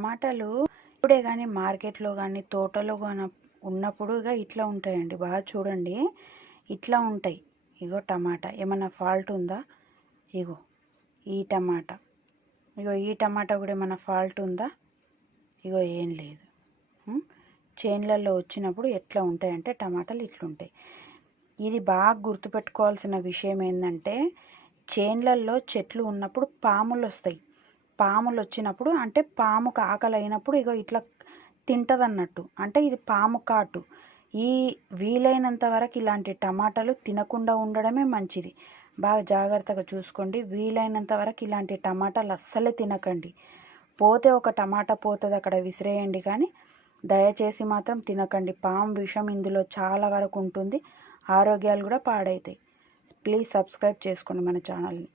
టమాటాలు ఇప్పుడే కానీ మార్కెట్లో కానీ తోటలో కానీ ఉన్నప్పుడు ఇట్లా ఉంటాయండి. బాగా చూడండి, ఇట్లా ఉంటాయి. ఇగో టమాటా ఏమన్నా ఫాల్ట్ ఉందా? ఇగో ఈ టమాటా, ఇగో ఈ టమాటా కూడా ఏమన్నా ఫాల్ట్ ఉందా? ఇగో ఏం లేదు. చేన్లలో వచ్చినప్పుడు ఎట్లా ఉంటాయంటే టమాటాలు ఇట్లుంటాయి. ఇది బాగా గుర్తుపెట్టుకోవాల్సిన విషయం ఏంటంటే, చేన్లల్లో చెట్లు ఉన్నప్పుడు పాములు వస్తాయి. పాములు వచ్చినప్పుడు అంటే పాముకు ఆకలి అయినప్పుడు ఇగో ఇట్లా తింటుంది అన్నట్టు, అంటే ఇది పాము కాటు. వీలైనంత వరకు ఇలాంటి టమాటాలు తినకుండా ఉండడమే మంచిది. బాగా జాగ్రత్తగా చూసుకోండి. వీలైనంత వరకు ఇలాంటి టమాటాలు అస్సలే తినకండి. పోతే ఒక టమాటా పోతుంది, అక్కడ విసిరేయండి, కానీ దయచేసి మాత్రం తినకండి. పాము విషం ఇందులో చాలా వరకు ఉంటుంది. ఆరోగ్యాలు కూడా పాడవుతాయి. ప్లీజ్ సబ్స్క్రైబ్ చేసుకోండి మన ఛానల్ని.